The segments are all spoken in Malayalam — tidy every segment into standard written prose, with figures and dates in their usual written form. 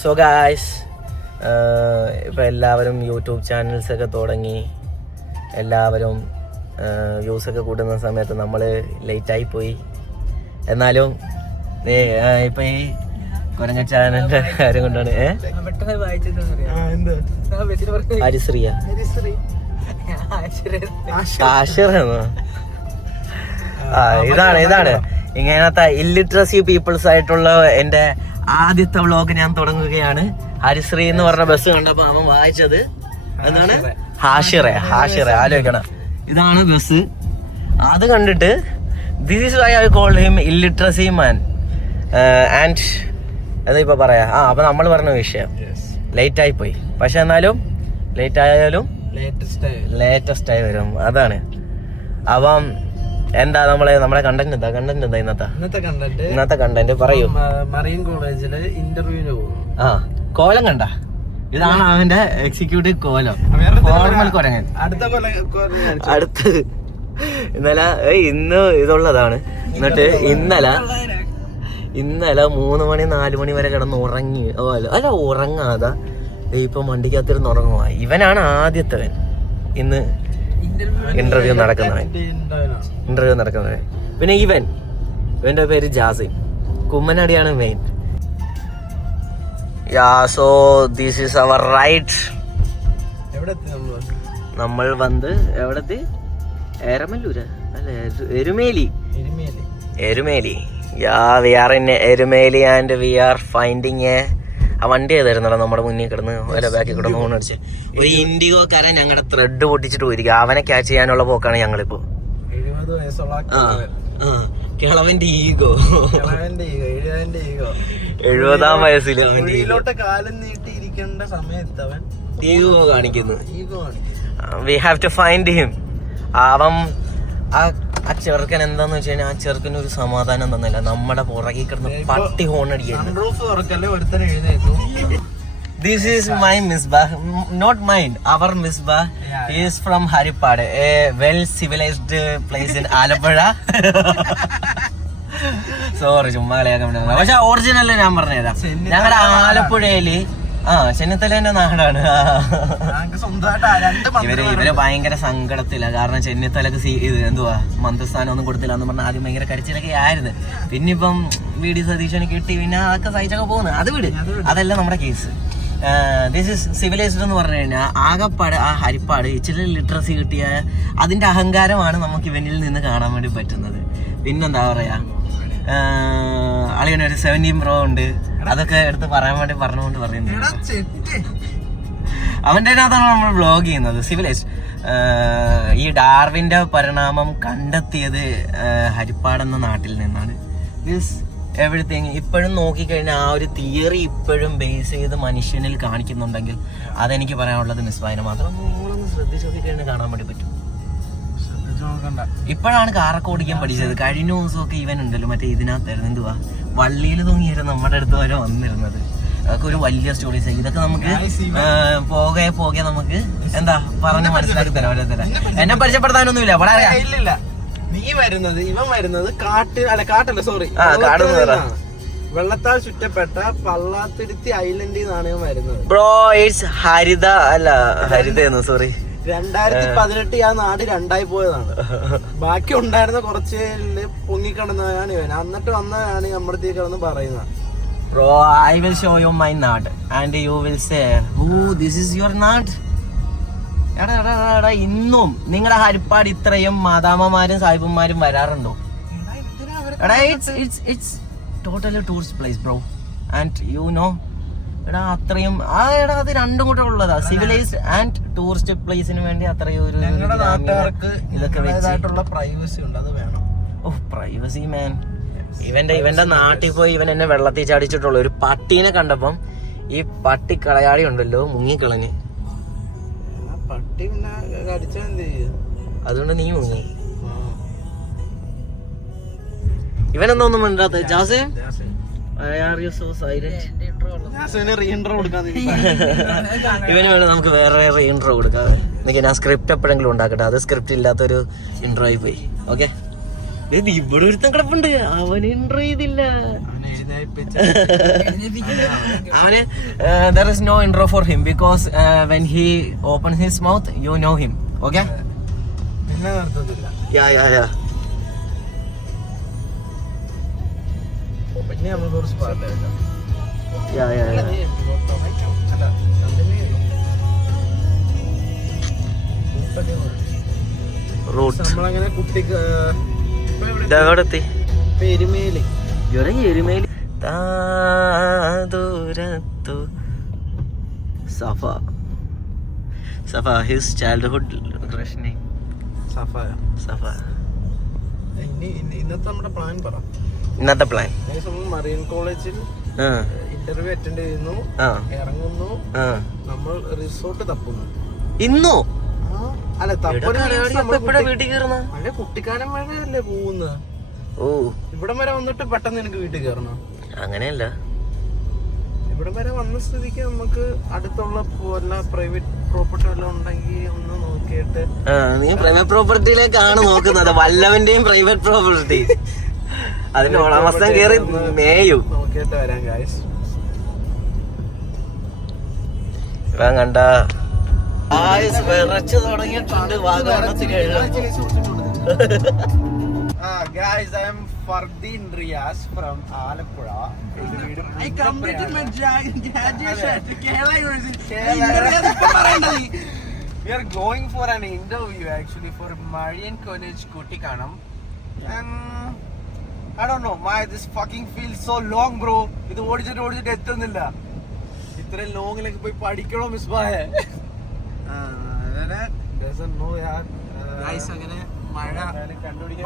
സോ ഗായ്സ്, ഇപ്പോൾ എല്ലാവരും യൂട്യൂബ് ചാനൽസൊക്കെ തുടങ്ങി, എല്ലാവരും വ്യൂസൊക്കെ കൂട്ടുന്ന സമയത്ത് നമ്മൾ ലേറ്റായി പോയി. എന്നാലും ഇപ്പം ഈ കുരങ്ങ ചാനലിൻ്റെ കാര്യം കൊണ്ടാണ് ഹരിശ്രീയ ആഷിറാണോ? ഇതാണ് ഇങ്ങനത്തെ ഇല്ലിറ്ററസി പീപ്പിൾസ് ആയിട്ടുള്ള എൻ്റെ ആദ്യത്തെ വ്ളോഗ് ഞാൻ തുടങ്ങുകയാണ്. ഹരിശ്രീ എന്ന് പറഞ്ഞ ബസ് കണ്ടപ്പോ അവൻ വായിച്ചത് എന്താണ്? ഹാഷിറെ ആലോചിക്കണം. ഇതാണ് ബസ്. അത് കണ്ടിട്ട് this is why I called him illiteracy man and അതിപ്പോ പറയാ. അപ്പൊ നമ്മൾ പറഞ്ഞ വിഷയം ലേറ്റ് ആയി പോയി. പക്ഷെ എന്നാലും ലേറ്റ് ആയാലും ലേറ്റസ്റ്റ് ആയി വരും. അതാണ്. അപ്പം എന്താ നമ്മുടെ കണ്ടന്റ് എന്താ ഇന്നത്തെ കണ്ടന്റ് പറയൂ. മറൈൻ കോളേജില് ഇന്റർവ്യൂവിന് പോകും. കോലം കണ്ട, ഇതാണ് അവന്റെ എക്സിക്യൂട്ടീവ് കോലം. ഫോർമൽ കുരങ്ങൻ. അടുത്തത് ഇന്ന് ഇതുള്ളതാണ്. എന്നിട്ട് ഇന്നലെ 3 മണി 4 മണി വരെ കിടന്ന് ഉറങ്ങി. അല്ല ഉറങ്ങാതാ ഇപ്പൊ വണ്ടിക്കകത്തിരുന്ന് ഉറങ്ങുക. ഇവനാണ് ആദ്യത്തവൻ ഇന്ന് ഇന്റർവ്യൂ നടക്കുന്നവൻ. പിന്നെ ഇവന്റെ പേര് ജാസിം. കുമ്മനടിയാണ് main. So this is our right. നമ്മൾ വന്ന് എവിടെത്തി? എരമല്ലൂര അല്ലെ, Erumeli. We are in Erumeli and we are finding ആ വണ്ടി ഏതായിരുന്നല്ലോ നമ്മുടെ മുന്നിൽ കിടന്ന് ബാക്കിൽ കിടന്ന് ഫോൺ അടിച്ച്. ഒരു ഇൻഡിഗോക്കാരൻ ഞങ്ങളുടെ ത്രെഡ് പൊട്ടിച്ചിട്ട് പോയിരിക്കും. അവനെ ക്യാച്ച് ചെയ്യാനുള്ള പോക്കാണ് ഞങ്ങളിപ്പോ. 70 വയസ്സുള്ള കിളവന്റെ ഈഗോ 70-ാം വയസ്സിൽ കാലം നീട്ടിയിരിക്കേണ്ട സമയത്ത് അവൻ ഈഗോ കാണിക്കുന്നു. We have to find him. അവൻ ആ ചെറുക്കൻ എന്താന്ന് വെച്ച് കഴിഞ്ഞാൽ ആ ചെറുക്കന് ഒരു സമാധാനം തന്നില്ല. നമ്മുടെ പുറകെ കിടന്ന് പട്ടി ഹോൺ അടിക്കുന്നു. This is my Misbah, not mine, our Misbah. He is from Haripad, a well civilized place in Alapuzha. Sorry, ചുമ്മാ കളിയാക്കാൻ പറ്റുന്നത്. പക്ഷെ ഒറിജിനൽ ഞാൻ പറഞ്ഞുതരാം. ഞങ്ങളുടെ ആലപ്പുഴയില് ചെന്നിത്തലേന്റെ നാടാണ്. ഇവര് ഭയങ്കര സങ്കടത്തില്ല. കാരണം ചെന്നിത്തലക്ക് എന്തുവാ മന്ത്രിസ്ഥാനം ഒന്നും കൊടുത്തില്ല എന്ന് പറഞ്ഞാൽ ആദ്യം ഭയങ്കര കരച്ചിലൊക്കെ ആയിരുന്നു. പിന്നെ ഇപ്പം VD സതീശന് കിട്ടി, പിന്നെ അതൊക്കെ സഹിച്ചൊക്കെ പോകുന്നു. അത് വിട്, അതല്ല നമ്മുടെ കേസ്. ദിസ് ഇസ് സിവിലൈസ്ഡ് എന്ന് പറഞ്ഞു കഴിഞ്ഞാൽ ആകപ്പാട് ആ ഹരിപ്പാട് ഇച്ചിരി ലിറ്ററസി കിട്ടിയ അതിന്റെ അഹങ്കാരമാണ് നമുക്ക് ഇവനിൽ നിന്ന് കാണാൻ വേണ്ടി പറ്റുന്നത്. പിന്നെന്താ പറയാ, അളിയനൊരു 17 Pro ഉണ്ട്. അതൊക്കെ എടുത്ത് പറയാൻ വേണ്ടി പറഞ്ഞുകൊണ്ട് പറയുന്നത്. അവൻ്റെ അകത്താണ് നമ്മൾ വ്ളോഗ് ചെയ്യുന്നത്. സിവിലൈസ്ഡ് ഈ ഡാർവിന്റെ പരിണാമം കണ്ടെത്തിയത് ഹരിപ്പാട് എന്ന നാട്ടിൽ നിന്നാണ്. ദിസ് എവരിത്തിങ് ഇപ്പോഴും നോക്കിക്കഴിഞ്ഞാൽ ആ ഒരു തിയറി ഇപ്പോഴും ബേസ് ചെയ്ത് മനുഷ്യനിൽ കാണിക്കുന്നുണ്ടെങ്കിൽ അതെനിക്ക് പറയാനുള്ളത് മിസ്ബായിനെ മാത്രം നിങ്ങളൊന്ന് ശ്രദ്ധിച്ച് നോക്കിക്കഴിഞ്ഞാൽ കാണാൻ വേണ്ടി പറ്റും. ഇപ്പോഴാണ് കാറൊക്കെ ഓടിക്കാൻ പഠിച്ചത്. കഴിഞ്ഞ ദിവസമൊക്കെ ഇവൻ ഉണ്ടല്ലോ മറ്റേ ഇതിനകത്തായിരുന്നു, എന്തുവാ വള്ളിയിൽ തൂങ്ങിയായിരുന്നു നമ്മുടെ അടുത്ത് വരെ വന്നിരുന്നത്. അതൊക്കെ ഒരു വലിയ സ്റ്റോറീസ്. ഇതൊക്കെ നമുക്ക് പോകെ നമുക്ക് എന്താ പറഞ്ഞ് മനസ്സിലാക്കി തരാം. എന്നെ പരിചയപ്പെടുത്താനൊന്നുമില്ല. ഇല്ല, നീ വരുന്നത് ഇവൻ വരുന്നത് കാട്ടല്ല സോറി വെള്ളത്താൽ ചുറ്റപ്പെട്ട പള്ളാത്തുരുത്തി ഐലൻഡിൽ നിന്നാണ് ഇവൻ വരുന്നത്. ബ്രോ ഇറ്റ്സ് ഹരിതയെന്ന് സോറി 2018 ആ നാട് 2 പോയതാണ്. ബാക്കി ഉണ്ടായിരുന്ന കുറച്ച് പൊങ്ങിക്കിടന്നവനാണ് ഇവൻ. എന്നിട്ട് വന്നതാണ് നമ്മുടെ കിടന്ന് പറയുന്നത്. Bro I will show you my നാട് and you will say this is your നാട്. എടാ ഇന്നും നിങ്ങളുടെ ഹരിപ്പാട് ഇത്രയും മാതാമ്മമാരും സാഹിബന്മാരും വരാറുണ്ടോ? എടാ it's totally tourist place bro. And you know എടാ അത്രയും അത് രണ്ടും കൂടെ ഉള്ളതാ. സിവിലൈസ്ഡ് ആൻഡ് ടൂറിസ്റ്റ് പ്ലേസിന് വേണ്ടി അത്രയും ഒരു ഇതൊക്കെ വെച്ചിട്ടുള്ള പ്രൈവസി ഉണ്ട്, അത് വേണം. പ്രൈവസി മാൻ. ഇവന്റെ നാട്ടിൽ പോയി ഇവൻ എന്നെ വെള്ളത്തിൽ ചാടിച്ചിട്ടുള്ളു. ഒരു പട്ടീനെ കണ്ടപ്പം ഈ പട്ടി കളയാടി ഉണ്ടല്ലോ മുങ്ങിക്കളഞ്ഞ്. പട്ടി പിന്നെ കടിച്ചാ എന്ത് ചെയ്യും? അതുകൊണ്ട് നീ മുങ്ങി. ഇവനെന്തോന്നും മിണ്ടാത്ത ജാസേ? ഇവന് വേണം നമുക്ക് വേറെ ഇൻട്രോ കൊടുക്കാതെ. ഞാൻ സ്ക്രിപ്റ്റ് എപ്പോഴെങ്കിലും ഉണ്ടാക്കട്ടെ. അത് സ്ക്രിപ്റ്റ് ഇല്ലാത്തൊരു ഇൻട്രോ ആയി പോയി. ഓക്കെ, ഇവിടെ ഒരുത്തൻ കിടപ്പുണ്ട്, അവൻ ഇൻട്രോ ചെയ്തില്ല. അവന് there is no intro for him because when he opens his mouth you know him. Okay? പിന്നെ നിർത്തത്തില്ല. Yeah. പിന്നെ നമ്മൾ കുറച്ച് പാട്ട് കേൾക്കാം. Yeah. Route. നമ്മളങ്ങനെ കുട്ടിക്ക് ഇതെവിടെത്തി? എരുമേലി. എരുമേലി ദൂരത്തു സഫ ഹിസ് ചൈൽഡ്ഹുഡ് crush name. സഫ. ഇന്നത്തെ നമ്മുടെ പ്ലാൻ പറ. ഇന്നത്തെ പ്ലാൻ മറീൻ കോളേജിൽ ഇന്റർവ്യൂ അറ്റൻഡ് ചെയ്യുന്നു, ഇറങ്ങുന്നു, നമ്മൾ റിസോർട്ട് തപ്പുന്നു. ഇന്നോ? അല്ല വീട്ടിൽ കയറുന്ന അല്ലെ കുട്ടിക്കാലം വരെയല്ലേ പോകുന്നത്. ഓ, ഇവിടം വരെ വന്നിട്ട് പെട്ടെന്ന് എനിക്ക് വീട്ടിൽ കയറണം? അങ്ങനെയല്ല, ഇവിടം വരെ വന്ന സ്ഥിതിക്ക് നമുക്ക് അടുത്തുള്ള വല്ല പ്രൈവറ്റ് പ്രോപ്പർട്ടി വല്ലതും ഉണ്ടെങ്കിൽ ഒന്ന് നോക്കിയിട്ട്. നീ പ്രൈവറ്റ് പ്രോപ്പർട്ടിയിലേക്കാണ് നോക്കുന്നത്? വല്ലവന്റെയും പ്രൈവറ്റ് പ്രോപ്പർട്ടി അതിന്റെ ഉടമസ്ഥൻ കയറി മേയും. നോക്കിയിട്ട് വരാം ഗായ്സ്. ഇവൻ കണ്ട വിറച്ചു തുടങ്ങിയിട്ടുണ്ട്. Guys, I am Fardeen Riyaz from Alappuzha. I completed my graduation at Kerala University. We are going for an interview actually for Marian College Kuttikanam. And I don't know why this fucking feels so long, bro. ഇത് ഓടിച്ചിട്ട് എത്തുന്നില്ല. ഇത്രയും ലോങ്ങിലേക്ക് പോയി പഠിക്കണോ മിസ്ബാഹേ? Doesn't know yaar. Guys, അങ്ങനെ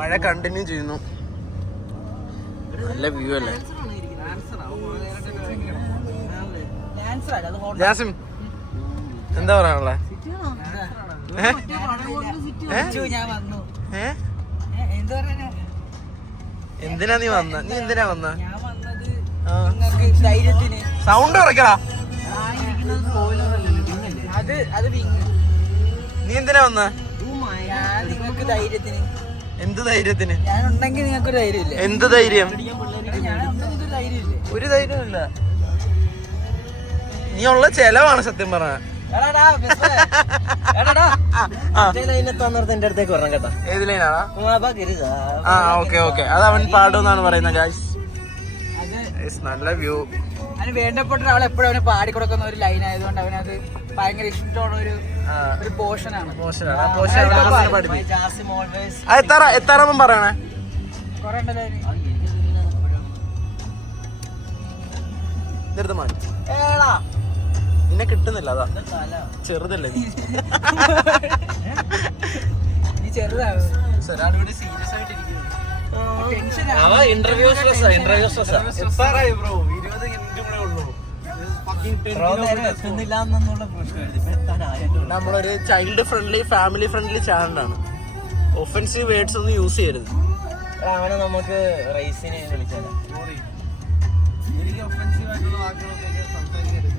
മഴ കണ്ടിന്യൂ ചെയ്യുന്നു. നല്ല വ്യൂ അല്ലേ? ജാസിം എന്താ പറയാനുള്ളത്? എന്തിനാ നീ വന്ന? നീ എന്തിനാ വന്ന? സൗണ്ട് കുറയ്ക്കടാ. നീ എന്തിനാ വന്ന? എന്ത് ധൈര്യത്തിന്? എന്ത് ധൈര്യം? ഒരു ധൈര്യമില്ല. നീ ഉള്ള ചെലവാണ് സത്യം പറഞ്ഞ. എന്റെ അടുത്തേക്ക് വരണം കേട്ടോ. ഏത് ലൈനാണ്? ഓക്കെ അത് അവൻ പാടുമെന്നാണ് പറയുന്നത്. ഗായ്സ് നല്ല വ്യൂ. അതിന് വേണ്ടപ്പെട്ട ഒരാൾ എപ്പോഴും അവന് പാടിക്കൊടുക്കുന്ന ഒരു ലൈൻ ആയതുകൊണ്ട് അവനത് ഭയങ്കര ഇഷ്ടമുള്ള ഒരു പോർഷനാണ്. എത്താറാകുമ്പം പറയണേ. കൊറേ ഉണ്ടല്ലോ നിന്നെ കിട്ടുന്നില്ല, അതാ ചെറുതല്ലേ നീ. നീ ചെറുതാണ്. സീരിയസ് ആയിട്ട് ഇരിക്കുന്നു. Interview stress. എത്താറായി ബ്രോ? 20 മിനിറ്റ് കൂടെ ഉള്ളൂ. നമ്മളൊരു ചൈൽഡ് ഫ്രണ്ട്ലി ഫാമിലി ഫ്രണ്ട്ലി ചാനലാണ്. ഒഫൻസീവ് വേർഡ്സ് ഒന്നും യൂസ് ചെയ്യരുത്. അവനെ നമുക്ക് റൈസിനെ വിളിച്ചാലോ? എനിക്ക് ഒഫൻസീവ് ആയിട്ടുള്ള വാക്കുകളൊക്കെ സംസാരിക്കരുത്.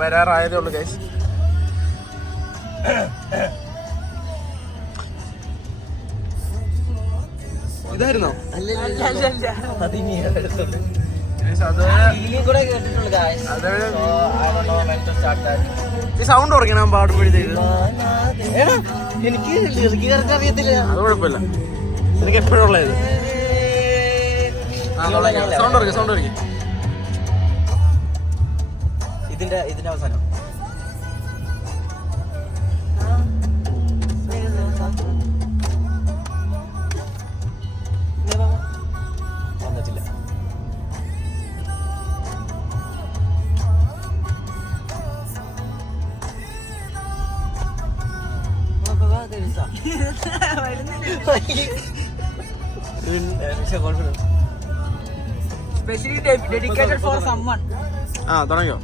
വരാറായതേ ഉള്ളു ഗൈസ്. ഇതായിരുന്നോ? ഈ സൗണ്ട് കുറയ്ക്കണം പാടുമ്പോഴത്തേക്ക്. എനിക്ക് അറിയത്തില്ല. അത് കുഴപ്പമില്ല, എനിക്ക് എപ്പോഴും ഉള്ളത്. സൗണ്ട് കുറയ്ക്കും. ഇതിന്റെ അവസാനം വന്നിട്ടില്ല. Specially dedicated for summon. തുടങ്ങിയോ?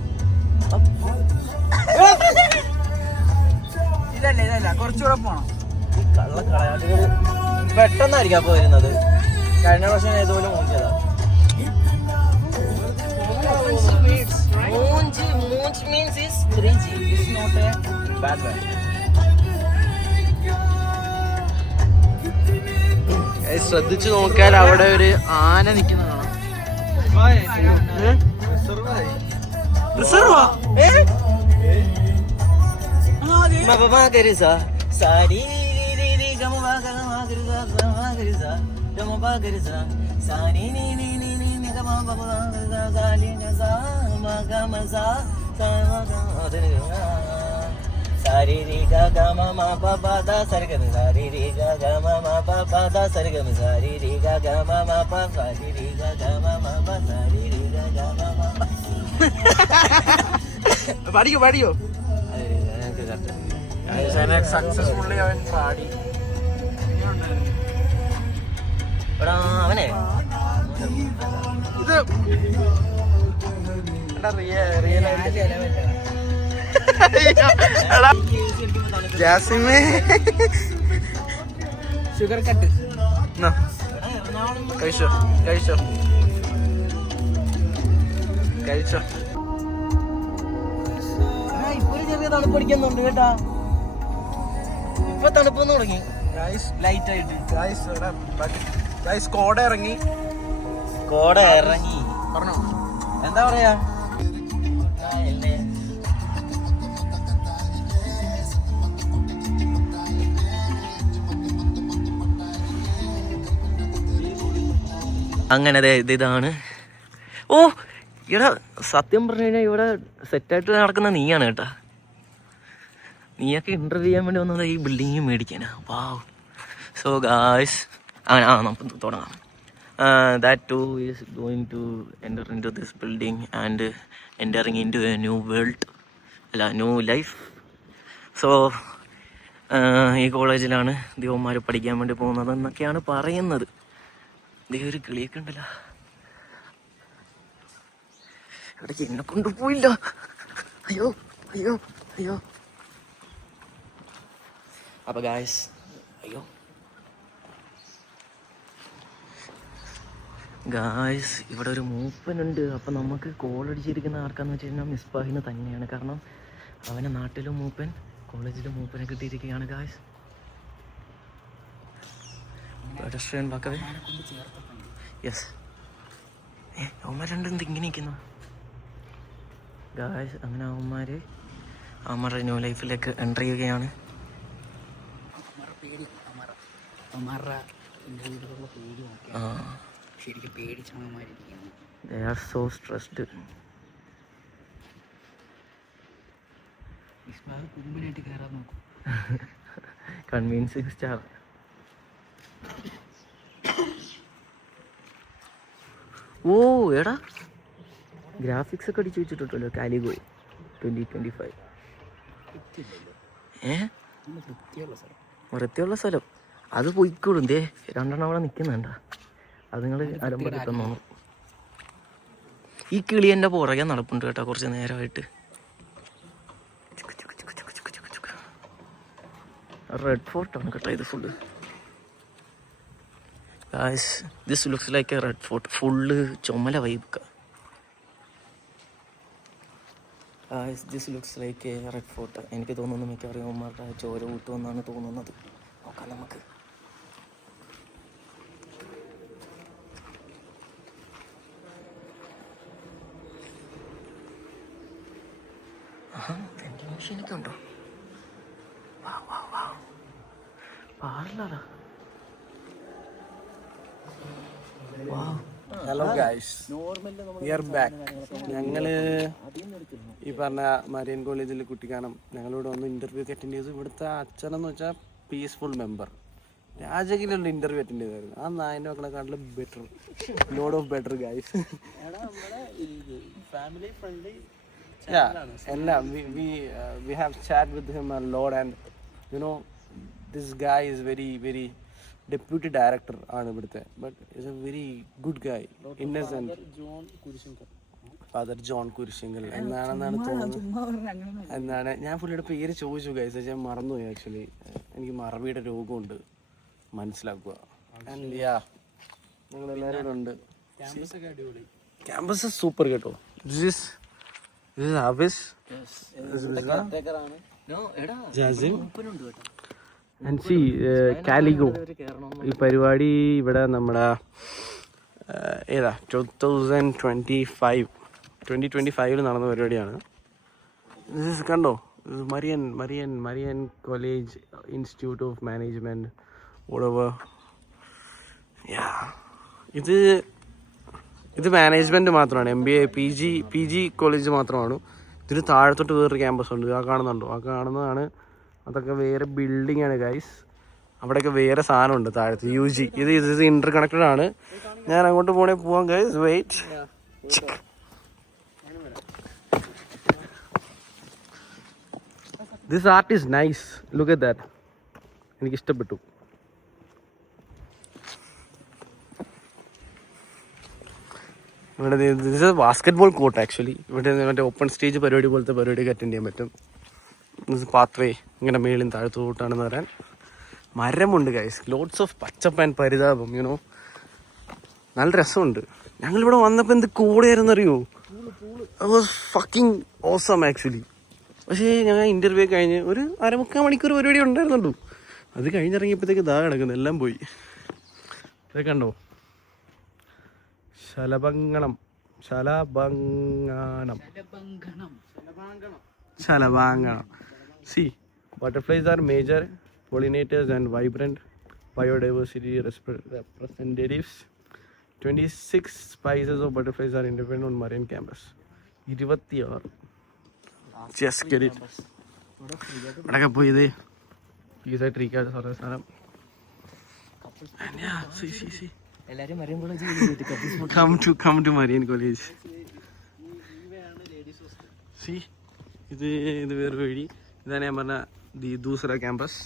ഇതല്ല കുറച്ചുകൂടെ പോണം. കള്ളക്കളയാളികൾ പെട്ടെന്നായിരിക്കും അപ്പൊ വരുന്നത്. കഴിഞ്ഞ പ്രാവശ്യം ഇതുപോലെ മൂഞ്ചി which means is 3G. It's not a bad one. ശ്രദ്ധിച്ചു നോക്കിയാൽ അവിടെ ഒരു ആന നിൽക്കുന്നതാണ്. പാടിയോ സക്സസ്ഫുള്ളി അവൻ പാടി. അവനെ ഇത് റിയൽ ആയിട്ട് ജാസിമേ ഷുഗർ കട്ട് കഴിച്ചോ കഴിച്ചോ കഴിച്ചോ. ഇപ്പൊ ചെറിയ തണുപ്പ് അടിക്കുന്നുണ്ട് കേട്ടാ. ഇപ്പൊ തണുപ്പൊന്നും തുടങ്ങി ലൈറ്റ് ആയിട്ട്. കോട ഇറങ്ങി പറഞ്ഞോ എന്താ പറയാ. അങ്ങനെ ഇതാണ്. ഓ ഇവിടെ സത്യം പറഞ്ഞു കഴിഞ്ഞാൽ ഇവിടെ സെറ്റായിട്ട് നടക്കുന്ന നീയാണ് കേട്ടാ. നീയൊക്കെ ഇന്റർവ്യൂ ചെയ്യാൻ വേണ്ടി വന്നത് ഈ ബിൽഡിങ് മേടിക്കാനാ. വാവ്. സോ ഗായ്സ് നമുക്ക് തുടങ്ങാം. That too is going to enter into this building and entering into a new world, new life. So ഈ കോളേജിലാണ് ദിവന്മാർ പഠിക്കാൻ വേണ്ടി പോകുന്നത് എന്നൊക്കെയാണ് പറയുന്നത്. ഇതേ ഒരു കിളിയൊക്കെ ഉണ്ടല്ലോ. ഇവിടേക്ക് എന്നെ കൊണ്ടുപോയില്ല. അയ്യോ അയ്യോ അയ്യോ. അപ്പൊ ഗായ്സ് അയ്യോ ഗായ്സ് ഇവിടെ ഒരു മൂപ്പനുണ്ട്. അപ്പം നമുക്ക് കോൾ അടിച്ചിരിക്കുന്ന ആർക്കാന്ന് വെച്ച് കഴിഞ്ഞാൽ മിസ്ബാഹിന് തന്നെയാണ്. കാരണം അവനെ നാട്ടിലും മൂപ്പൻ കോളേജിലും മൂപ്പനെ കിട്ടിയിരിക്കുകയാണ് ഗായ്സ്. യെസ് അവന്മാർ രണ്ടെന്ത് ഇങ്ങനെ നിൽക്കുന്നു ഗായ്സ്. അങ്ങനെ അവന്മാരുടെ ന്യൂ ലൈഫിലേക്ക് എൻ്റർ ചെയ്യുകയാണ്. ശരിക്കും പേടിച്ചവന്മാരിരിക്കുന്നു. They are so stressed. കുമ്പിലായിട്ട് കയറാൻ നോക്കും. Convincing star. ഓ എടാ ഗ്രാഫിക്സ് ഒക്കെ അടിച്ചു വെച്ചിട്ടുണ്ടല്ലോ. കാലിഗോ 2025. വൃത്തിയുള്ള സ്ഥലം അത് പോയിക്കോളും. ദേ രണ്ടെണ്ണം അവിടെ നിൽക്കുന്നുണ്ട. അത് നിങ്ങൾ അലമ്പെടുക്കുന്നു. ഈ കിളി എൻ്റെ പുറകെ നടപ്പുണ്ട് കേട്ടോ കുറച്ച് നേരമായിട്ട്. റെഡ് ഫോർട്ടാണ് കേട്ടോ ഇത് full. Guys this looks like a red fort. Full ചുമല vibe. Guys this looks like a red fort. എനിക്ക് തോന്നുന്നു മിക്കവാറും അവന്മാരുടെ ചോര ഊട്ടുമെന്നാണ് തോന്നുന്നത്. നോക്കാം നമുക്ക്. വെൻഡിങ് മെഷീനൊക്കെ ഉണ്ടോ? പാടില്ലടാ. Hello guys, we are back. ഞങ്ങള് ഈ പറഞ്ഞ മരിയൻ കോളേജിൽ കുട്ടിക്കാനം ഞങ്ങളിവിടെ വന്ന് ഇന്റർവ്യൂ ഒക്കെ അറ്റൻഡ് ചെയ്തു. ഇവിടുത്തെ അച്ഛനെന്ന് വെച്ചാൽ പീസ്ഫുൾ മെമ്പർ. രാജകിലുള്ള ഇന്റർവ്യൂ അറ്റൻഡ് ചെയ്തായിരുന്നു. ആ നായൻ്റെ മക്കളെക്കാട്ടിലും better, load of better guys. Family friendly എല്ലാം. we have chat with him a lot and you know this guy is very deputy director ആണ് ഇവിടുത്തെ. but is a very good guy, innocent. Father John Kurisingal എന്നാണെന്നാണ് തോന്നുന്നത്. എന്നാണ് ഞാൻ പുള്ളിയുടെ പേര് ചോദിച്ചു ഗൈസ്, ഞാൻ മറന്നുപോയി. ആക്ച്വലി എനിക്ക് മറവിയുടെ രോഗമുണ്ട്, മനസ്സിലാക്കുക. ആൻഡ് യാ ഞങ്ങളെല്ലാവരും ഉണ്ട്. ക്യാമ്പസ് സൂപ്പർ കേട്ടോ. This This is Hafiz. Jazim. And see, Caligo. ഈ പരിപാടി ഇവിടെ നമ്മുടെ ഏതാ 2025 നടന്ന പരിപാടിയാണ്. കണ്ടോ, Marian college institute of management whatever. ഇത് മാനേജ്മെന്റ് മാത്രമാണ്, MBA PG കോളേജ് മാത്രമാണ്. ഇതിന് താഴത്തോട്ട് വേറൊരു ക്യാമ്പസ് ഉണ്ട്. ആ കാണുന്നതാണ്, അതൊക്കെ വേറെ ബിൽഡിംഗ് ആണ് ഗൈസ്. അവിടെയൊക്കെ വേറെ സാധനമുണ്ട് താഴത്ത്, UG. ഇത് ഇന്റർ കണക്റ്റഡ് ആണ്. ഞാൻ അങ്ങോട്ട് പോവാം guys, wait. This art is nice, look at that. എനിക്ക് ഇഷ്ടപ്പെട്ടു. ഇവിടെ ബാസ്കറ്റ്ബോൾ കോർട്ട് ആക്ച്വലി. ഇവിടെ മറ്റേ ഓപ്പൺ സ്റ്റേജ് പരിപാടി പോലത്തെ പരിപാടിയൊക്കെ അറ്റൻഡ് ചെയ്യാൻ പറ്റും. പാത്വേ ഇങ്ങനെ മേളിൽ താഴത്തോട്ടാണെന്ന് പറയാൻ. മരമുണ്ട് ഗൈസ്, ലോട്ട്സ് ഓഫ് പച്ചപ്പ് ആൻഡ് പരിതാപം, യുനോ. നല്ല രസമുണ്ട്. ഞങ്ങളിവിടെ വന്നപ്പോൾ എന്ത് കൂടെയായിരുന്നറിയോ, വാസ് ഫക്കിംഗ് ഓസം ആക്ച്വലി. പക്ഷേ ഞങ്ങൾ ഇൻ്റർവ്യൂ കഴിഞ്ഞ് ഒരു 1/4 മണിക്കൂർ പരിപാടി ഉണ്ടായിരുന്നുള്ളൂ. അത് കഴിഞ്ഞിറങ്ങിയപ്പോഴത്തേക്ക് ദാ കിടക്കുന്നു, എല്ലാം പോയി. ഇതൊക്കെ കണ്ടോ, ശലഭങ്ങണം. See, butterflies are major pollinators and vibrant biodiversity representatives. 26 species of butterflies are independent on marine campus. 26. Just get it. ഇവിടെ പോയി ഇത് പീസായിട്ട് ഇരിക്കാതെ സാറേ സാധനം. Come to Marian College. See, ഇത് വേറെ വഴി. ഇതാണ് ഞാൻ പറഞ്ഞ ദൂസറ ക്യാമ്പസ്.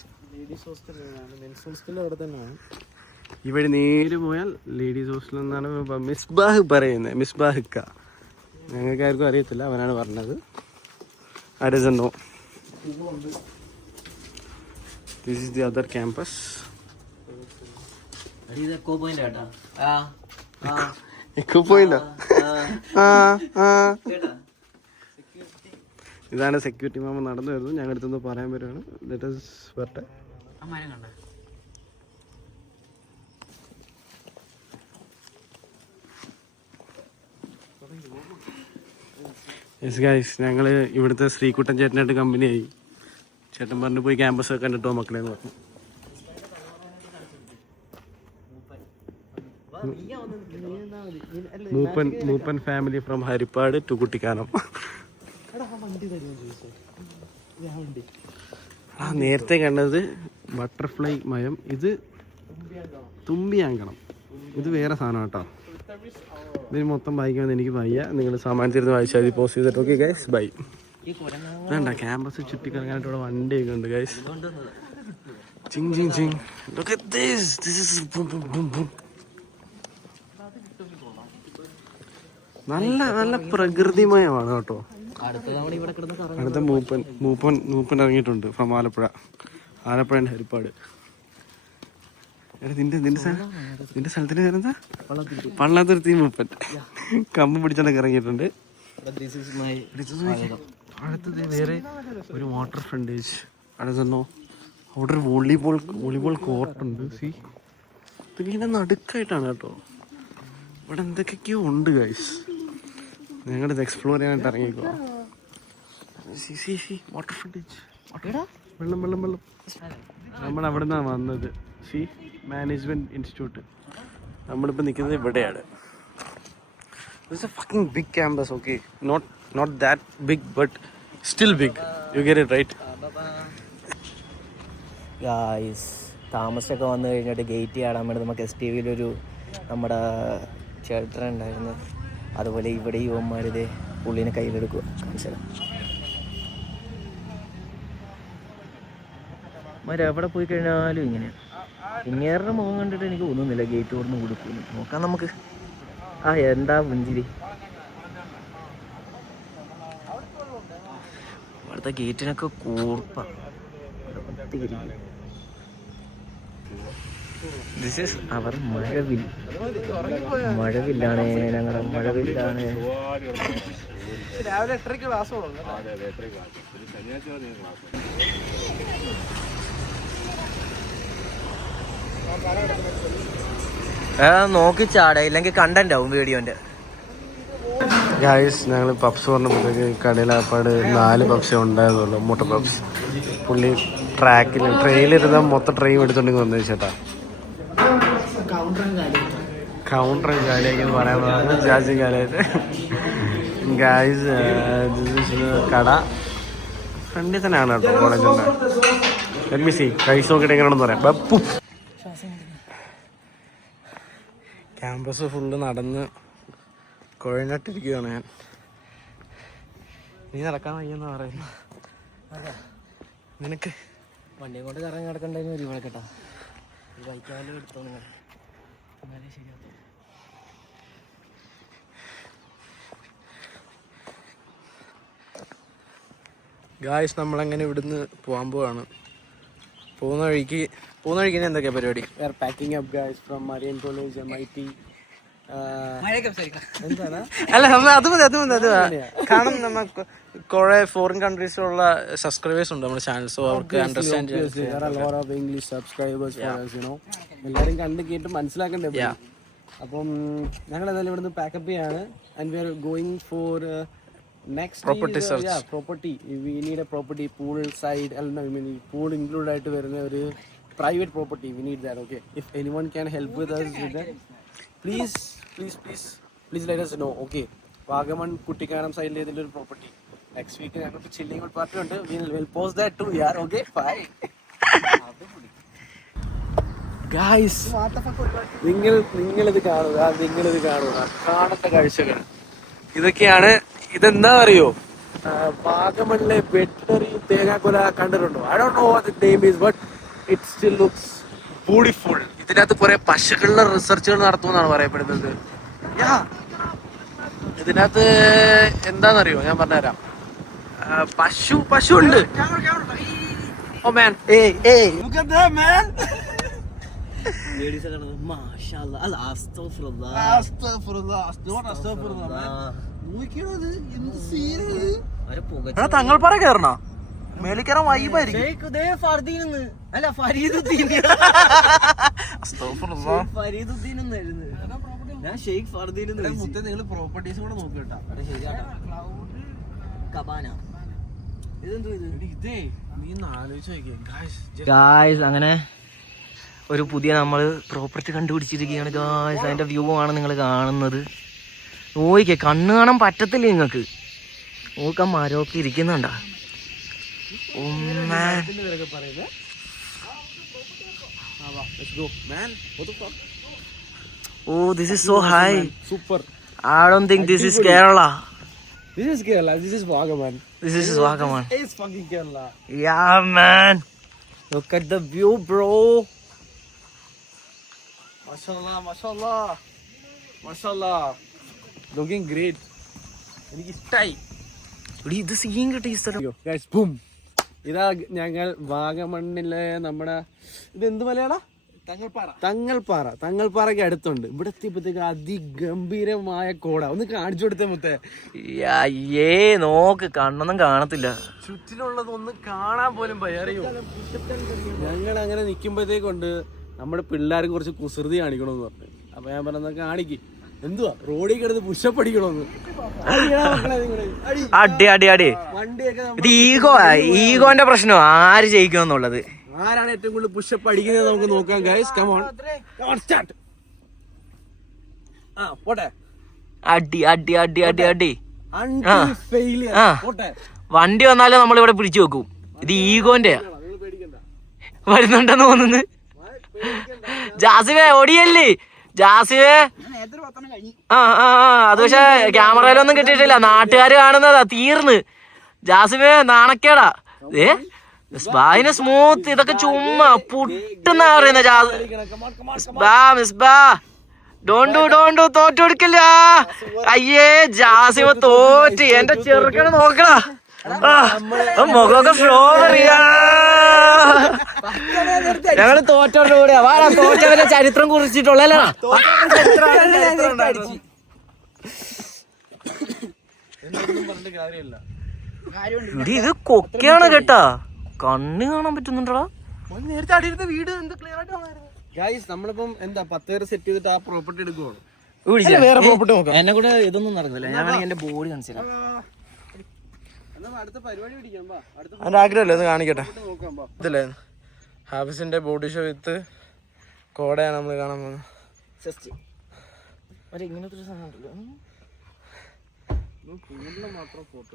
ഈ വഴി നേരെ പോയാൽ ലേഡീസ് ഹോസ്റ്റൽ എന്നാണ് മിസ്ബാഹ് പറയുന്നത്. മിസ്ബാഹിക്ക, ഞങ്ങൾക്ക് ആർക്കും അറിയത്തില്ല, അവനാണ് പറഞ്ഞത്. ആരെന്നോ. This is the other campus. Echo പോയിന്റോ? ഇതാണ് സെക്യൂരിറ്റി മാമ നടന്നു വരുന്നത്. ഞങ്ങളുടെ അടുത്തൊന്ന് പറയാൻ വരുവാണ്. ലെറ്റ് us വരട്ടെ. യെസ് ഗൈസ്, ഞങ്ങൾ ഇവിടുത്തെ ശ്രീകുട്ടൻ ചേട്ടനായിട്ട് കമ്പനിയായി. ചേട്ടൻ പറഞ്ഞു പോയി ക്യാമ്പസ് ഒക്കെ കണ്ടിട്ടോ മക്കളെ എന്ന് പറഞ്ഞു. Mooppan family from Haripad to Kuttikkanam. നേരത്തെ കണ്ടത് ബട്ടർഫ്ലൈ മയം, ഇത് തുമ്പിയാങ്കണം. ഇത് വേറെ സാധനം കേട്ടോ. ഇതിന് മൊത്തം വായിക്കാൻ എനിക്ക് വയ്യ, നിങ്ങൾ സാമാനത്തിരുന്ന് വായിച്ചാൽ മതി. പോസ്റ്റ് ചെയ്തിട്ട് ഓക്കെ ഗൈസ്, ബൈ. വേണ്ട, ക്യാമ്പസ് ചുറ്റിക്കറങ്ങാനായിട്ട് ഇവിടെ വണ്ടിയൊക്കെ ഉണ്ട് guys. ചിങ് ചിങ് ചിങ്. Look at this. This is boom boom boom boom. നല്ല പ്രകൃതിമയമാണ് കേട്ടോ. അടുത്ത മൂപ്പൻ ഇറങ്ങിയിട്ടുണ്ട് ഫ്രം ആലപ്പുഴ ആൻഡ് ഹരിപ്പാട്. നിന്റെ സ്ഥലത്തിന്റെ പേരെന്താ? പള്ളാത്തുരുത്തി മൂപ്പൻ കമ്പ് പിടിച്ചോണ്ടൊക്കെ ഇറങ്ങിയിട്ടുണ്ട്. അടുത്തത് വേറെ ഒരു വാട്ടർ ഫ്രണ്ടേജ്. അടുത്തോ അവിടെ ഒരു വോളിബോൾ കോർട്ടുണ്ട്. സി, ഇതിങ്ങനെ നടുക്കായിട്ടാണ് കേട്ടോ. ഇവിടെ എന്തൊക്കെയോ ഉണ്ട് ഗൈസ്. ഞങ്ങളിത് എക്സ്പ്ലോർ ചെയ്യാനായിട്ട് ഇറങ്ങിക്കോ. വാട്ടർ ഫ്രണ്ടേജ്, വെള്ളം. നമ്മൾ അവിടെ നിന്നാണ് വന്നത്. C, management institute. നമ്മളിപ്പോൾ നിൽക്കുന്നത് ഇവിടെയാണ്. This is a fucking big campus, okay? Not that big, but still big. You get it, right? Guys, താമസമൊക്കെ വന്നു കഴിഞ്ഞിട്ട് ഗേറ്റ് ചാടാൻ വേണ്ടി നമുക്ക് STVയിലൊരു നമ്മുടെ ഷെൽട്ടർ ഉണ്ടായിരുന്നു. അതുപോലെ ഇവിടെ യുവന്മാരിത് പുള്ളിനെ കയ്യിലെടുക്കുക. എവിടെ പോയി കഴിഞ്ഞാലും ഇങ്ങനെ ഇങ്ങേറുടെ മുഖം കണ്ടിട്ട് എനിക്ക് തോന്നുന്നില്ല ഗേറ്റ് തുറന്ന് കൊടുക്കുന്നു. നോക്കാം നമുക്ക്. എന്താ പുഞ്ചിരി. ഇവിടുത്തെ ഗേറ്റിനൊക്കെ കൂർപ്പ. ദിസ് ഈസ് അവർ മഴവില്ലാണ്. ഞങ്ങളുടെ മഴവില്ലാണ്. രാവിലെ 8:30 ക്ലാസ് തുടങ്ങും. നോക്കി ചാട ഇല്ലെങ്കിൽ കണ്ടന്റ് ആവും വീഡിയോന്റെ. ഗായ്സ് ഞങ്ങൾ പപ്സ് പറഞ്ഞപ്പോഴത്തേക്ക് കടയിലാപ്പാട് 4 പപ്സേ ഉണ്ടായതുള്ളൂ, മുട്ട പപ്സ്. പുള്ളി ട്രെയിലിരുന്ന മൊത്തം ട്രെയിൻ എടുത്തോണ്ടെങ്കിൽ വന്നു ചേട്ടാ. കൗണ്ടറും കാലിയാക്കി പറയാൻ ചാർജിങ് കാലായിട്ട്. ഗായ്സ് കട ഫ്രണ്ടിൽ തന്നെയാണ് കേട്ടോ കോളേജിൻ്റെ. എൽമിസി കഴിച്ച് നോക്കിയിട്ട് എങ്ങനെയാണെന്ന് പറയാം. ബപ്പു ക്യാമ്പസ് ഫുള്ള് നടന്ന് കുഴഞ്ഞിട്ടിരിക്കുകയാണ് ഞാൻ. നീ നടക്കാൻ വയ്യെന്ന് പറയുന്നു. നിനക്ക് വണ്ടിയും കൊണ്ട് കറങ്ങി കിടക്കണ്ടായിരുന്നു ഒരു കേട്ടാ. ബൈക്കാലും എടുത്തോ നിങ്ങൾ, എന്നാലേ ശരിയാവും. ഗായ്സ് നമ്മളങ്ങനെ ഇവിടുന്ന് പോകാൻ പോവാണ്. പോകുന്ന വഴിക്ക് എന്തൊക്കെയാ പരിപാടി? We are packing up guys from Marian college MIT. എന്താണ് അല്ല അത് മതി. കാരണം നമ്മ കുറെ ഫോറിൻ കൺട്രീസിലുള്ള സബ്സ്ക്രൈബേഴ്സ് ഉണ്ട് നമ്മുടെ ചാനൽ. സോ അവർക്ക് അണ്ടർസ്റ്റാൻഡ് ഇംഗ്ലീഷ് സബ്സ്ക്രൈബേഴ്സ്. എല്ലാവരും കണ്ട് കേട്ട് മനസ്സിലാക്കണ്ടേ. അപ്പം ഞങ്ങൾ ഏതായാലും ഇവിടുന്ന് പാക്കപ്പ് ചെയ്യാണ്. And we are going for next property search. Property, we need a property pool side, pool include ആയിട്ട് വരുന്ന ഒരു private property. We need that. Okay, if anyone can help with us with that, please let us know. Okay, Vagamon Kuttikkanam സൈഡിൽ ഏതെങ്കിലും ഒരു പ്രോപ്പർട്ടി. നെക്സ്റ്റ് വീക്ക് ഞങ്ങൾക്ക് ചില്ലിംഗ് ഔട്ട് പാർട്ടി ഉണ്ട്. we'll post that too yaar. Okay, bye guys. നിങ്ങളിത് കാണുക, കാണുന്ന കാഴ്ചകൾ ഇതൊക്കെയാണ്. ഇതെന്താ അറിയോ, വാഗമണിലെ വെറ്റിനറി തേങ്ങാക്കൊല കണ്ടിട്ടുണ്ടോ? I don't know what the name is, but it still looks beautiful. ഇതിനകത്ത് കുറെ പശുക്കളുടെ റിസർച്ചുകൾ നടത്തുമെന്നാണ് പറയപ്പെടുന്നത്. ഇതിനകത്ത് എന്താന്നറിയോ, ഞാൻ പറഞ്ഞുതരാം. പശു ഉണ്ട്. Oh man, hey, look at that man. Ladies കാണുന്നത് മാഷാഅല്ലാഹ്. അല്ല അസ്തഗ്ഫിറുല്ലാഹ് man. തങ്ങൾപ്പാറ കയറണ മേളിക്കറ വൈബായിരിക്കും. നിങ്ങൾ പ്രോപ്പർട്ടീസ് കൂടെ നോക്ക് കേട്ടോ. ഇതേ നീ ആലോചിച്ച് നോക്കിയേ ഗായ്സ്. അങ്ങനെ ഒരു പുതിയ നമ്മൾ പ്രോപ്പർട്ടി കണ്ടുപിടിച്ചിരിക്കുകയാണ് ഗായ്സ്. അതിന്റെ വ്യൂ ആണ് നിങ്ങൾ കാണുന്നത്. നോക്കിക്കേ, കണ്ണ് കാണാൻ പറ്റത്തില്ല നിങ്ങൾക്ക്. നോക്കാൻ മരമൊക്കെ ഇരിക്കുന്നുണ്ടാ. Oh, this is so high. Super. I don't think this is Kerala. This is Kerala. This is Vagaman. This is Vagaman. It's fucking Kerala. Yeah, man. Look at the view, bro. Mashallah. Looking great. എനിക്ക് ഇഷ്ടായി. ഇത് സീൻ കിട്ടി ഈ സ്ഥലം. Guys, boom. ഇതാ ഞങ്ങൾ വാഗമണ്ണിലെ നമ്മുടെ ഇതെന്ത് മലയാള തങ്ങൾപ്പാറയ്ക്ക് അടുത്തുണ്ട്. ഇവിടെ എത്തിയപ്പോഴത്തേക്ക് അതിഗംഭീരമായ കോട. ഒന്ന് കാണിച്ചു കൊടുത്തേ മുത്തേ. നോക്ക്, കണ്ണൊന്നും കാണത്തില്ല. ചുറ്റിലുള്ളതൊന്ന് കാണാൻ പോലും അറിയോ. ഞങ്ങൾ അങ്ങനെ നിൽക്കുമ്പോഴത്തേക്കുണ്ട് നമ്മുടെ പിള്ളേരും കുറച്ച് കുസൃതി കാണിക്കണമെന്ന് പറഞ്ഞു. അപ്പൊ ഞാൻ പറഞ്ഞ കാണിക്ക്. എന്തുവാ റോഡിൽ കിടന്ന് പുഷപ്പ് അടിക്കണമെന്ന്. അടി ഇത് ഈഗോന്റെ പ്രശ്നം. ആര് ജയിക്കുമെന്നുള്ളത്, ആരാണ് ഏറ്റവും കൂടുതൽ പുഷപ്പ് അടിക്കുന്നത് നമുക്ക് നോക്കാം. Guys come on start. പോട്ടെ. അടി പോട്ടെ. വണ്ടി വന്നാലും നമ്മളിവിടെ പിടിച്ചു വെക്കും. ഇത് ഈഗോന്റെ വരുന്നുണ്ടെന്ന് തോന്നുന്നു. ജാസിവേ ഓടിയല്ലേ ജാസിവേ. അത് പക്ഷെ ക്യാമറയിലൊന്നും കിട്ടിയിട്ടില്ല. നാട്ടുകാര് കാണുന്നതാ. തീർന്ന് ജാസിവേ, നാണക്കേടാ. മിസ്ബാഹിന് സ്മൂത്ത്. ഇതൊക്കെ ചുമ്മാ പുട്ടെന്നാ പറയുന്ന മിസ്ബാ. ഡോണ്ടു തോറ്റെടുക്കില്ല. അയ്യേ ജാസിമ തോറ്റ്. എന്റെ ചെറുക്കനെ നോക്കടാ. മുഖമൊക്കെ സ്ട്രോബെറിയാ. ഞങ്ങള് തോറ്റവരുടെ കൂടെയാ. വാടാ, തോറ്റവരുടെ ചരിത്രം കുറിച്ചിട്ടുള്ളല്ലേ. പറഞ്ഞിട്ട് കാര്യമില്ല. ഇവിടെ ഇത് കൊക്കയാണ് കേട്ടാ, കണ്ണ് കാണാൻ പറ്റുന്നുണ്ടോ? നേരത്തെ അടിയിരുന്ന വീട് എന്ത് ക്ലിയർ ആയിട്ട് കാണാമായിരുന്നു. ഗൈസ് നമ്മളിപ്പം എന്താ 10 പേര് സെറ്റ് ചെയ്തിട്ട് ആ പ്രോപ്പർട്ടി എടുക്കുവാണ്. വേറെ പ്രോപ്പർട്ടി നോക്കാം. എന്നെ കൂടെ ഇതൊന്നും നടന്നില്ല, ഞാൻ വേണമെങ്കിൽ എന്റെ ബോഡി കാണിച്ചില്ല. അടുത്ത പരിപാടി പിടിക്കാം. അതിന്റെ ആഗ്രഹമല്ലേ ഒന്ന് കാണിക്കട്ടെ. ഇതല്ലേ ഹാഫിസിന്റെ ബോഡി ഷോ വിത്ത് കോടയാണ് നമ്മൾ കാണാൻ പോകുന്നത്. ഇങ്ങനത്തെ ഒരു സാധനം ഉണ്ടല്ലോ, മാത്രം ഫോട്ടോ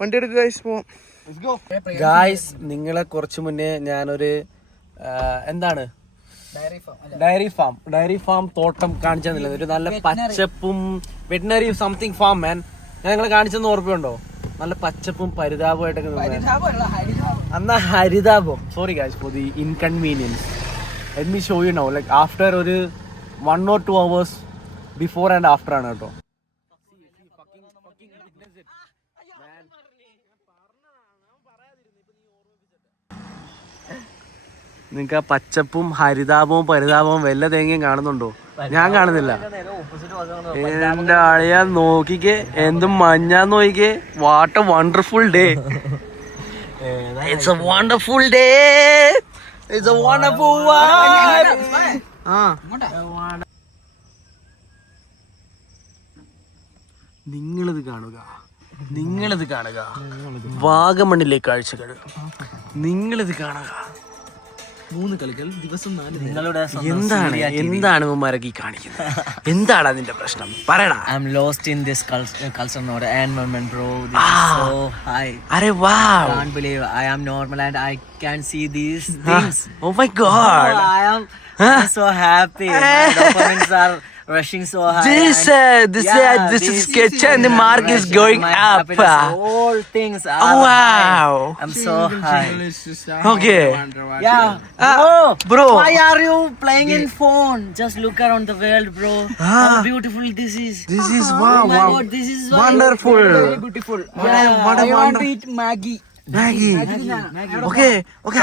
വണ്ടി എടുക്കുക ഗൈസ്, പോവാം. ഗായ്സ് നിങ്ങളെ കുറച്ച് മുന്നേ ഞാനൊരു എന്താണ് ഡയറി ഫാം തോട്ടം കാണിച്ചു തന്നില്ല. ഒരു നല്ല പച്ചപ്പും വെറ്റിനറി സംതിങ് ഫാം മാൻ ഞാൻ നിങ്ങളെ കാണിച്ചെന്ന് ഓർമ്മയുണ്ടോ? നല്ല പച്ചപ്പും പരിതാപമായിട്ടൊക്കെ എന്നാ ഹരിതാപം. Sorry guys for the inconvenience. Let me show you now. Like after ഒരു 1 or 2 hours before and after ആണ് കേട്ടോ. നിങ്ങക്ക് ആ പച്ചപ്പും ഹരിതാപവും പരിതാപവും വല്ല തേങ്ങയും കാണുന്നുണ്ടോ? ഞാൻ കാണുന്നില്ല. എന്റെ ആളിയാ നോക്കിക്കേ, എന്തും മഞ്ഞാന്ന് നോക്കിക്കേ. What A wonderful day. It's a wonderful day. It's a wonderful vibe. നിങ്ങളിത് കാണുക വാഗമണ്ണിലെ കാഴ്ചകൾ. നിങ്ങളിത് കാണുക. 3 കളികൾ ദിവസം 4. നിങ്ങളുടെ എന്താണ് ഉമ്മാരൊക്കെ കാണിക്കുന്നത്? എന്താണ് അതിന്റെ പ്രശ്നം? പറയടാ. I'm lost in this culture node environment, bro. This is so high. Are wow. I can't believe I am normal and I can see these things. Oh my god. I'm so happy. My dopamines are rushing so high. This is sketch and the mark is going up. All things are Oh wow. high. I'm so high. Okay. Yeah. Bro. Why are you playing in phone? Just look around the world, bro. How beautiful this is. This is wow. Oh my god, this is Wonderful. Very beautiful. What a I want to eat Maggie. Maggie. Okay.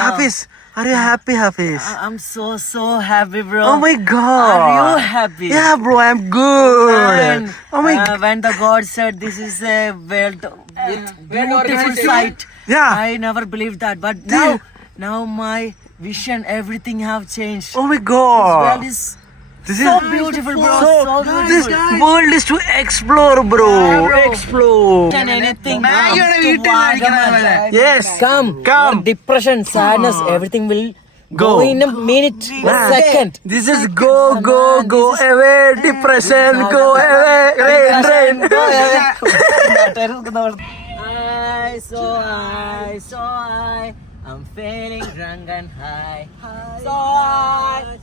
Hafiz. Are you happy, Hafiz? I'm so happy, bro. Oh my god. Are you happy? Yeah, bro, I'm good. And, Oh my god. when the God said this is a world with beautiful sight, Yeah. I never believed that. But now my vision, everything have changed. Oh my This world god. is This so is beautiful, bro. So This beautiful. world is to explore, bro. Yeah, bro. Explore. And anything. Maggie to Vadaman. Yes. Come. Come. Depression, sadness, everything will go in a minute, a second. This is go away. Depression, go away. Rain. So high. I'm feeling drunk and high. So high.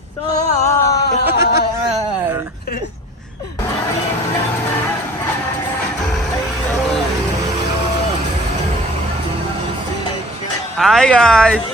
Hi guys.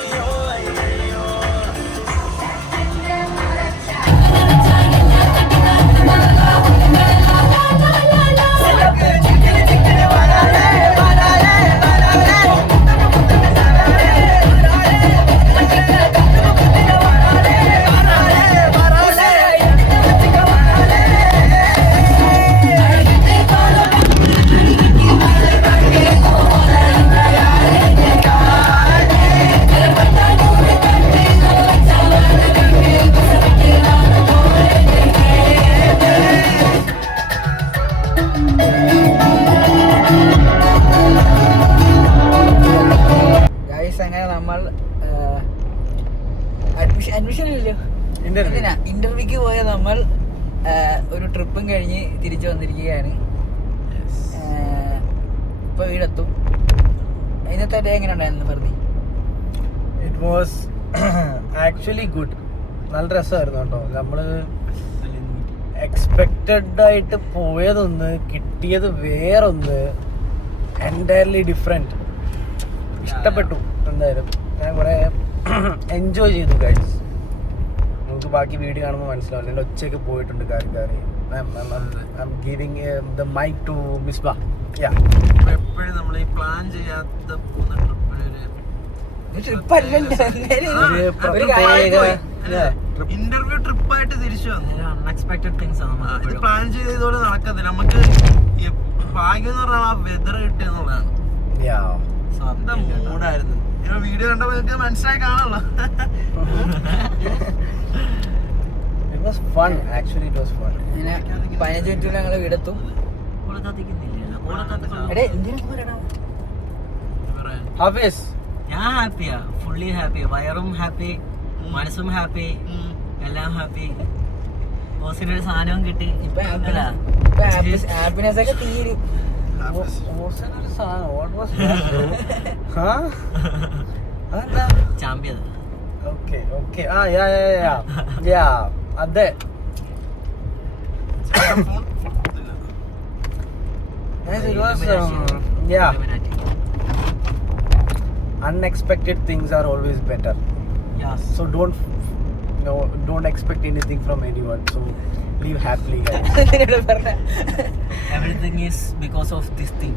Guys, അങ്ങനെ നമ്മൾ അഡ്മിഷൻ ഇല്ലല്ലോ, ഇന്റർവ്യൂക്ക് പോയ നമ്മൾ ഒരു ട്രിപ്പും കഴിഞ്ഞ് തിരിച്ചു വന്നിരിക്കുകയാണ്. ഇപ്പൊ വീടെത്തും. ഇന്നത്തെ ഡേ എങ്ങനെ ഉണ്ടായിരുന്നു പറഞ്ഞി? It was actually good. നല്ല രസമായിരുന്നു കേട്ടോ. നമ്മള് എക്സ്പെക്റ്റഡ് ആയിട്ട് പോയതൊന്ന്, കിട്ടിയത് വേറൊന്ന്. Entirely different. ഇഷ്ടപ്പെട്ടു എന്തായാലും. ഞാൻ കുറെ എൻജോയ് ചെയ്തു ഗൈസ്. നമുക്ക് ബാക്കി വീഡിയോ കാണുമ്പോൾ മനസ്സിലാവില്ല. എൻ്റെ ഒച്ചയൊക്കെ പോയിട്ടുണ്ട് കാര്യക്കാര്. I'm giving the mic to Misbah. Yeah. എപ്പോഴും നമ്മൾ ഈ പ്ലാൻ ചെയ്യാത്ത പോകുന്ന ട്രിപ്പിനൊരു ട്രിപ്പ് അല്ലല്ലോ ഒരു ഒരു കാര്യം ഇന്റർവ്യൂ ട്രിപ്പായിട്ട് തിരിച്ചു വന്നു. അൺഎക്സ്പെക്ടഡ് തിങ്സ് ആണ് ഇത് പ്ലാൻ ചെയ്ത ഇതുപോലെ നടക്കത്തില്ല. നമുക്ക് ഈ ഭാഗ്യം എന്ന് പറഞ്ഞാൽ ആ വെതർ കിട്ടിയെന്നുള്ളതാണ്. എന്താ മൂടായിരുന്നു. വീഡിയോ കണ്ടപ്പോ നിങ്ങൾക്ക് മനസ്സിലായി കാണാനുള്ള. It was fun. Actually, it was fun. ഇങ്ങനെ 15 മിനിറ്റ് ഞങ്ങള് വീടെത്തും. എടേ എന്തിനാ പറയണോ? Hafiz, ഞാൻ ഹാപ്പിയാ, ഫുള്ളി ഹാപ്പി. വയറും ഹാപ്പി, മനസ്സും ഹാപ്പി, എല്ലാം ഹാപ്പി. ബോസിനൊരു സാധനവും കിട്ടി. ഇപ്പൊ ഹാപ്പിനെസ് ഒക്കെ തീരും. what was that, bro? Huh? അതെന്താ? ചാമ്പ്യൻ. Okay. Yeah. അതെ. It was, yeah. Unexpected things are always better. Yes. So don't expect anything from anyone. So live happily, guys. ഇതിനോട് പറഞ്ഞ Everything is because of this thing.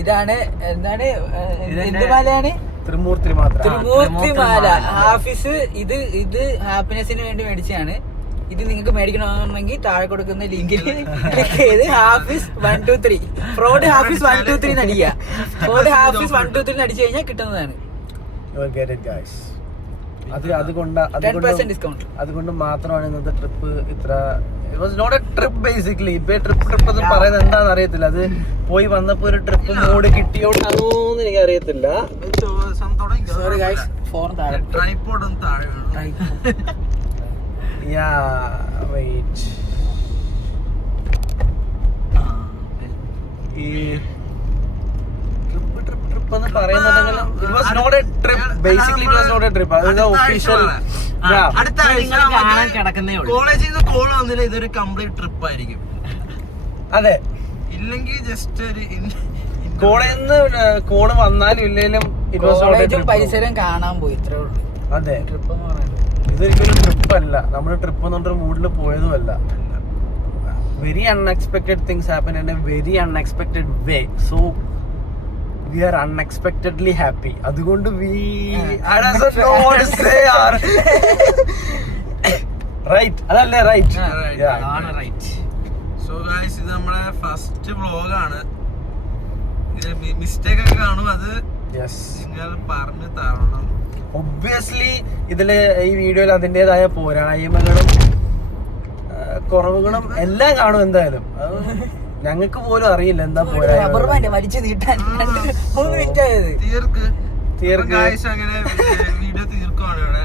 ഇതാണ് എന്താണ് എന്ത് മാലയാണ്? ത്രിമൂർത്തി മാത്രം. ത്രിമൂർത്തി മാല. ഹാഫിസ് ഇത് ഹാപ്പിനെസിന് വേണ്ടി മേടിച്ചതാണ്. ഇത് നിങ്ങൾക്ക് മേടിക്കണമെന്നുണ്ടെങ്കിൽ താഴെ കൊടുക്കുന്ന ലിങ്കിൽ ക്ലിക്ക് ചെയ്ത് ഹാഫിസ് 123 ഫ്രോഡ് ഹാഫിസ് 123 നടിക്കുക. ഫ്രോഡ് ഹാഫിസ് 123 അടിച്ചു കഴിഞ്ഞാൽ കിട്ടുന്നതാണ്. You will get it, guys. അതുകൊണ്ട് 10% ഡിസ്കൗണ്ട്. അതുകൊണ്ട് മാത്രമാണ് ഇന്നത്തെ ട്രിപ്പ് ഇത്ര. It was not a trip basically. ഇപ്പൊ ട്രിപ്പ് എന്ന് പറയുന്നത് എന്താണെന്ന് അറിയത്തില്ല. അത് പോയി വന്നപ്പോ ഒരു ട്രിപ്പ് മോഡ് കിട്ടിയോണ്ടാണോന്ന് എനിക്ക് അറിയത്തില്ല. സോറി ഗൈസ്, ഫോൺ താഴെ. ട്രൈപോഡ് ഒന്ന് താഴെ വേണം. വെയിറ്റ്. ഈ ട്രിപ്പ് എന്ന് പറയുന്നുണ്ടെങ്കിലും it was not a trip. Basically it was not a trip. അത് ഒഫീഷ്യൽ. അടുത്ത ആഴ്ച കാണാൻ കിടക്കുന്നേ ഉള്ളൂ. കോളേജിൽ നിന്ന് കോൾ വന്നില്ല, ഇതൊരു കംപ്ലീറ്റ് ട്രിപ്പ് ആയിരിക്കും. അതെ, ഇല്ലെങ്കിൽ ജസ്റ്റ് ഒരു കോളേജിൽ നിന്ന് കോള് വന്നാലും ഇല്ലെങ്കിലും ഇറ്റ് വാസ് നോട്ട് എ കോളേജും ട്രിപ്പ്. പരിസരം കാണാൻ പോയി, ഇത്രേ ഉള്ളൂ. അതെ, ട്രിപ്പ് എന്ന് പറയുന്നത് ഇതൊരിക്കലും ട്രിപ്പ് അല്ല. നമ്മൾ ട്രിപ്പ് എന്ന് പറഞ്ഞൊരു മൂഡിൽ പോയതുമല്ല. Very unexpected things happen in a very unexpected way. So we are unexpectedly happy. അതുകൊണ്ട് I don't know what to say. Right അതല്ലേ? റൈറ്റ്. സോ ഗൈസ്, ഇത് നമ്മുടെ ഫസ്റ്റ് വ്ളോഗാണ്. ഇത് മിസ്റ്റേക്ക് ഒക്കെ കാണും, അത് നിങ്ങൾ പറഞ്ഞു തരണം. ഒബ്വിയസ്ലി ഇതില് ഈ വീഡിയോയിൽ അതിൻ്റെതായ പോരായ്മകളും കുറവുകളും എല്ലാം കാണും എന്തായാലും. അത് ഞങ്ങൾക്ക് പോലും അറിയില്ല എന്താ പോരായ്മ. വലിച്ചു നീട്ടാൻ 3 മിനിറ്റ് ആയത്. അങ്ങനെ വീഡിയോ തീർക്കുവാണ് ഇവിടെ.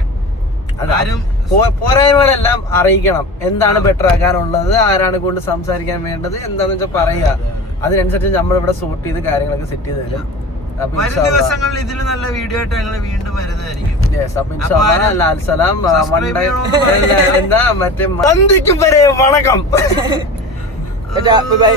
പോരായ്മകളെല്ലാം അറിയിക്കണം. എന്താണ് ബെറ്റർ ആക്കാനുള്ളത്, ആരാണ് കൊണ്ട് സംസാരിക്കാൻ വേണ്ടത്, എന്താന്ന് വെച്ചാൽ പറയുക. അതിനനുസരിച്ച് നമ്മളിവിടെ സോർട്ട് ചെയ്ത് കാര്യങ്ങളൊക്കെ സെറ്റ് ചെയ്ത് തരും. വരും ദിവസങ്ങളിൽ ഇതിൽ നല്ല വീഡിയോ ആയിട്ട് ഞങ്ങൾ വീണ്ടും വരുന്നതായിരിക്കും. ലാൽ സലാം. എന്താ മറ്റേ വരേ വണക്കം. ബൈ.